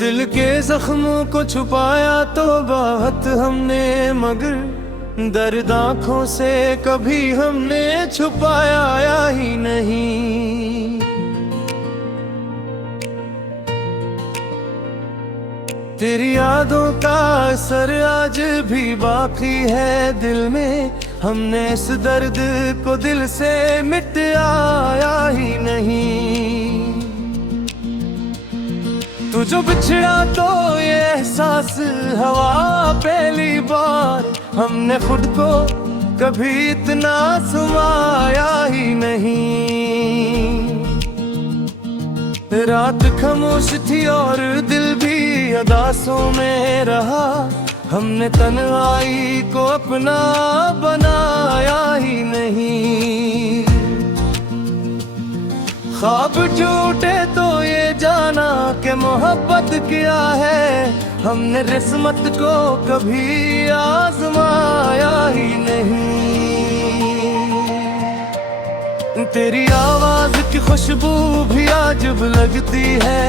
दिल के जख्मों को छुपाया तो बहुत हमने, मगर दर्द आँखों से कभी हमने छुपाया ही नहीं। तेरी यादों का असर आज भी बाकी है दिल में, हमने इस दर्द को दिल से मिटाया ही नहीं। तू जो बिछड़ा तो ये एहसास हवा पहली बार, हमने खुद को कभी इतना समाया ही नहीं। रात खामोश थी और दिल भी अदासों में रहा, हमने तन्हाई को अपना बनाया ही नहीं। ख्वाब टूटे तो ये जाना कि मोहब्बत क्या है, हमने किस्मत को कभी आजमाया ही नहीं। तेरी आवाज की खुशबू भी अजब लगती है,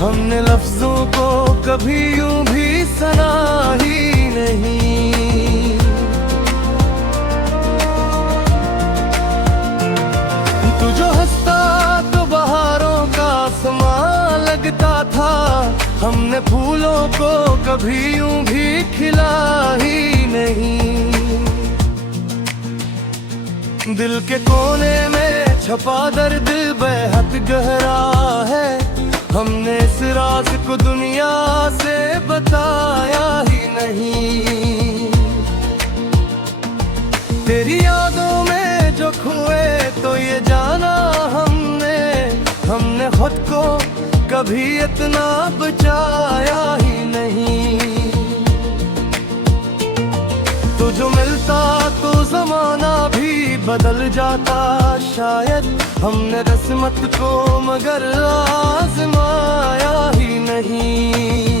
हमने लफ्जों को कभी यूं भी सुना ही नहीं। तू जो हंसता तो बहारों का समा लगता था, हमने फूलों को कभी यूं भी खिला ही नहीं। दिल के कोने में छपा दर्द बेहद गहरा है, हमने इस राज को दुनिया से बताया ही नहीं। तेरी यादों में जो खोए तो ये जाना हमने खुद को कभी इतना बचाया ही नहीं। तो जो मिलता तो जमाना भी बदल जाता शायद, हमने किस्मत को मगर आजमाया ही नहीं।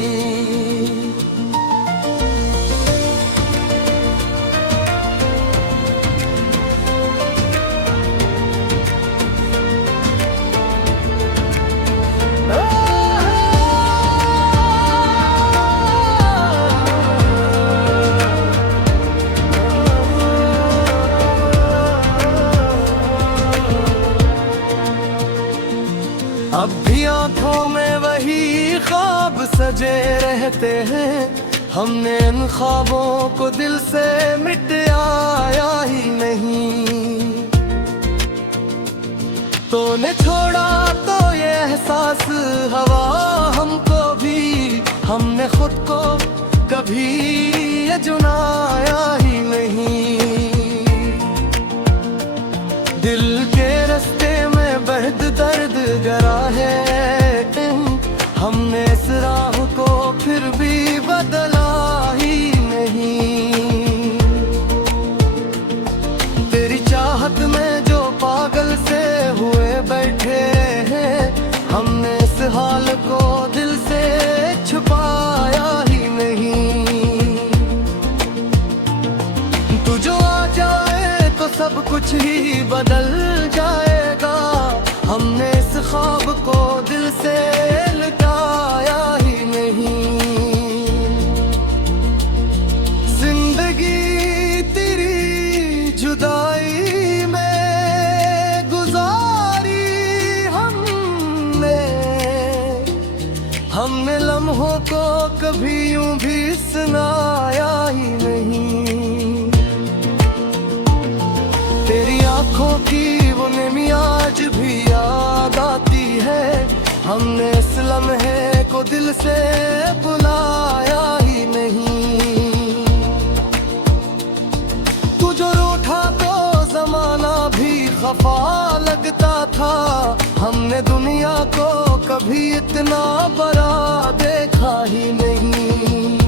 अब भी आँखों में वही ख्वाब सजे रहते हैं, हमने इन ख्वाबों को दिल से मिटाया ही नहीं। तूने छोड़ा तो ये एहसास हवा हमको भी, हमने खुद को कभी ये जुनाया ही नहीं। दिल के रास्ते में बेहद दर्द गरा है, हमने इस राह को फिर भी बदला ही नहीं। तेरी चाहत में जो पागल से हुए बैठे हैं, हमने इस हाल को दिल से छुपाया ही नहीं। तू जो आ जाए तो सब कुछ ही बदल जाएगा, हमने इस ख्वाब को दिल से लुटाया ही नहीं। जिंदगी तेरी जुदाई में गुजारी हमने लम्हों को कभी यूं भी सुनाया ही नहीं। तेरी आंखों की वो नमी आज भी याद आती है, हमने इस लम्हे को दिल से बुलाया ही नहीं। तू जो रूठा तो जमाना भी खफा लगता था, हमने दुनिया को कभी इतना बड़ा देखा ही नहीं।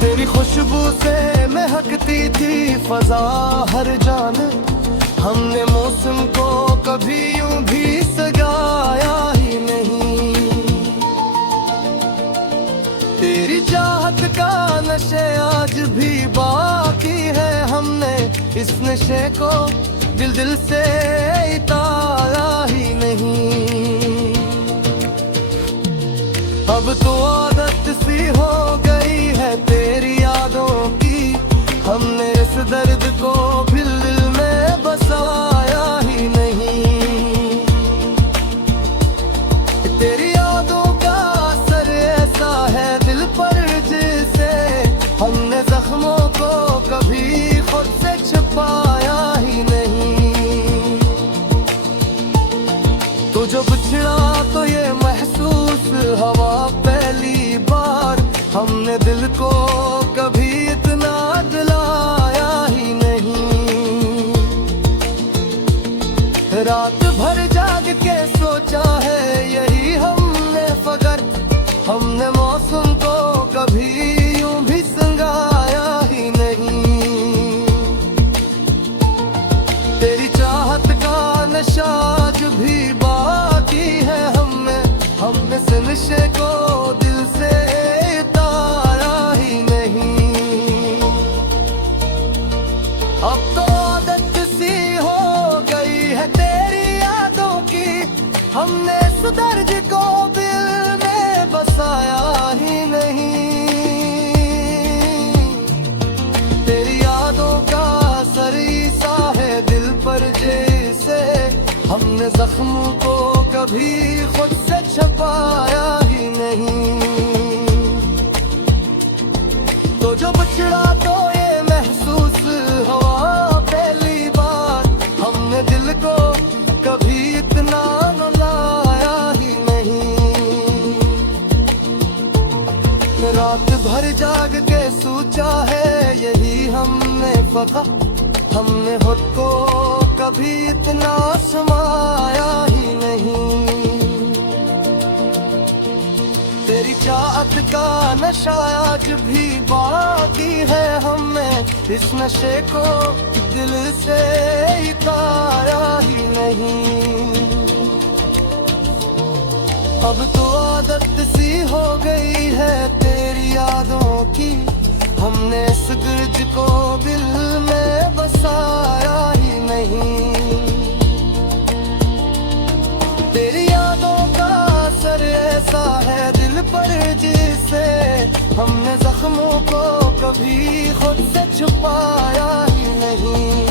तेरी खुशबू से महकती थी फजा हर जान, हमने मौसम को कभी यूं भी सगाया ही नहीं। तेरी चाहत का नशे आज भी बाकी है, हमने इस नशे को दिल से इतारा ही नहीं। अब तो आदत सी हो गई है तेरी यादों की, हमने इस दर्द को भी दिल में बसाया ही नहीं। तेरी यादों का असर ऐसा है दिल पर जिसे हमने जख्मों को कभी खुद से छुपाया ही नहीं। तो जो बिछड़ा तो ये महसूस हवा पहली बार, हमने दिल को कभी इतना दिलाया ही नहीं। रात भर जाग के सोचा है यही हमने फगर, हमने मौसम को कभी यूं भी संगाया ही नहीं। तेरी चाहत का नशा आज भी बाकी है हमने इस नशे को दिल से उतारा ही नहीं। अब तो आदत सी हो गई है तेरी यादों की, हमने इस दर्द को दिल में बसाया ही नहीं। तेरी यादों का असर सा है दिल पर जैसे हमने जख्मों को कभी खुद से छुपाया ही नहीं। तो जो बिछड़ा तो ये महसूस हुआ पहली बार, हमने दिल को कभी इतना रुलाया ही नहीं। रात भर जाग के सोचा है यही हमने फकत, हमने खुद को कभी इतना समाया ही नहीं। तेरी चाहत का नशा आज भी बाकी है हमें इस नशे को दिल से उतारा ही नहीं। अब तो आदत सी हो गई है तेरी यादों की, हमने इस गिरज को दिल में बसाया ही नहीं। तेरी यादों का असर ऐसा है दिल पर जिसे हमने जख्मों को कभी खुद से छुपाया ही नहीं।